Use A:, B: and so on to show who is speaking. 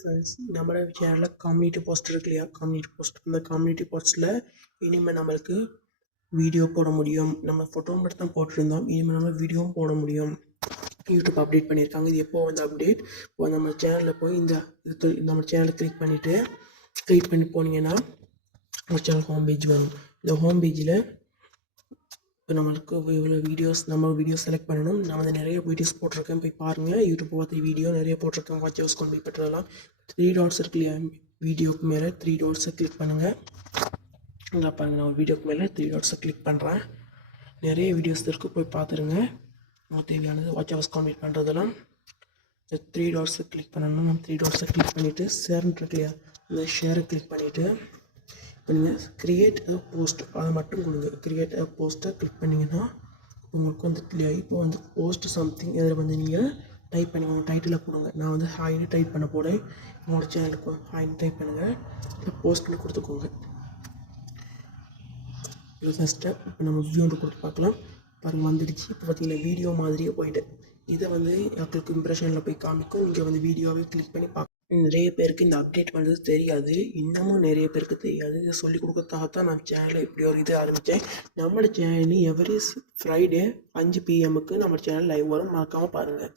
A: Friends நம்மளோட சேனலில் community post இருக்கு இல்லையா? கம்யூனிட்டி போஸ்ட் அந்த கம்யூனிட்டி போஸ்ட்டில் இனிமேல் நம்மளுக்கு வீடியோ போட முடியும். நம்ம ஃபோட்டோ மட்டும் தான் போட்டிருந்தோம். இனிமேல் நம்ம வீடியோவும் போட முடியும். யூடியூப் அப்டேட் பண்ணியிருக்காங்க. இது எப்போ வந்து அப்டேட் இப்போ நம்ம சேனலில் போய் இந்த இது நம்ம சேனலை கிளிக் பண்ணிவிட்டு கிளிக் பண்ணி போனீங்கன்னா நம்ம சேனல் ஹோம் பேஜ் வரும். இந்த ஹோம் பேஜில் இப்போ நம்மளுக்கு இவ்வளோ வீடியோஸ் நம்ம வீடியோ செலக்ட் பண்ணணும். நான் வந்து நிறைய வீடியோஸ் போட்டிருக்கேன். போய் பாருங்கள் யூடியூப் பார்த்து வீடியோ நிறைய போட்டிருக்கேன். வாட்ச் ஹவுஸ் கொண்டு போய் பெற்றலாம் த்ரீ டாட்ஸ் இருக்கு இல்லையா? வீடியோக்கு மேலே த்ரீ டாட்ஸை கிளிக் பண்ணுங்கள் நல்லா பாருங்கள் நான் வீடியோக்கு மேலே த்ரீ டாட்ஸை கிளிக் பண்ணுறேன் நிறைய வீடியோஸ் இருக்குது போய் பார்த்துருங்க உங்களுக்கு தேவையானது வாட்ச் ஹவர்ஸ் கம்ப்ளீட் பண்ணுறதெல்லாம் இந்த த்ரீ டாட்ஸை கிளிக் பண்ணணும். நம்ம த்ரீ டாட்ஸை கிளிக் பண்ணிவிட்டு ஷேர்னு இல்லையா? அந்த ஷேரை கிளிக் பண்ணிவிட்டு இப்போ நீங்கள் கிரியேட் அ போஸ்ட் அதை மட்டும் கொடுங்க. கிரியேட் அ போஸ்ட்டை கிளிக் பண்ணிங்கன்னா உங்களுக்கு வந்து இல்லையா இப்போ வந்து போஸ்ட் சம்திங் இதில் வந்து நீங்கள் டைப் பண்ணி உங்கள் கொடுங்க நான் வந்து ஹாய்னு டைப் பண்ண போகிறேன் உங்களோட சேனலுக்கு ஹாய்னு டைப் பண்ணுங்கள் இல்லை போஸ்ட்னு கொடுத்துக்கோங்க. இது ஃபஸ்ட்டு இப்போ நம்ம வியூன்னு கொடுத்து பார்க்கலாம். பாருங்க வந்துடுச்சு. இப்போ பார்த்தீங்கன்னா வீடியோ மாதிரியே போயிட்டு இதை வந்து எங்களுக்கு இம்ப்ரெஷனில் போய் காமிக்கும். நீங்கள் வந்து வீடியோவே கிளிக் பண்ணி பார்க்க நிறைய பேருக்கு இந்த அப்டேட் பண்ணுறது தெரியாது. இன்னமும் நிறைய பேருக்கு தெரியாது. இதை சொல்லிக் தான் நான் சேனலில் இப்படி ஒரு இது ஆரம்பித்தேன் நம்மளோட சேனல் எவ்ரி ஃப்ரைடே அஞ்சு பிஎம்முக்கு நம்ம சேனல் லைவ் வரும். மறக்காமல் பாருங்கள்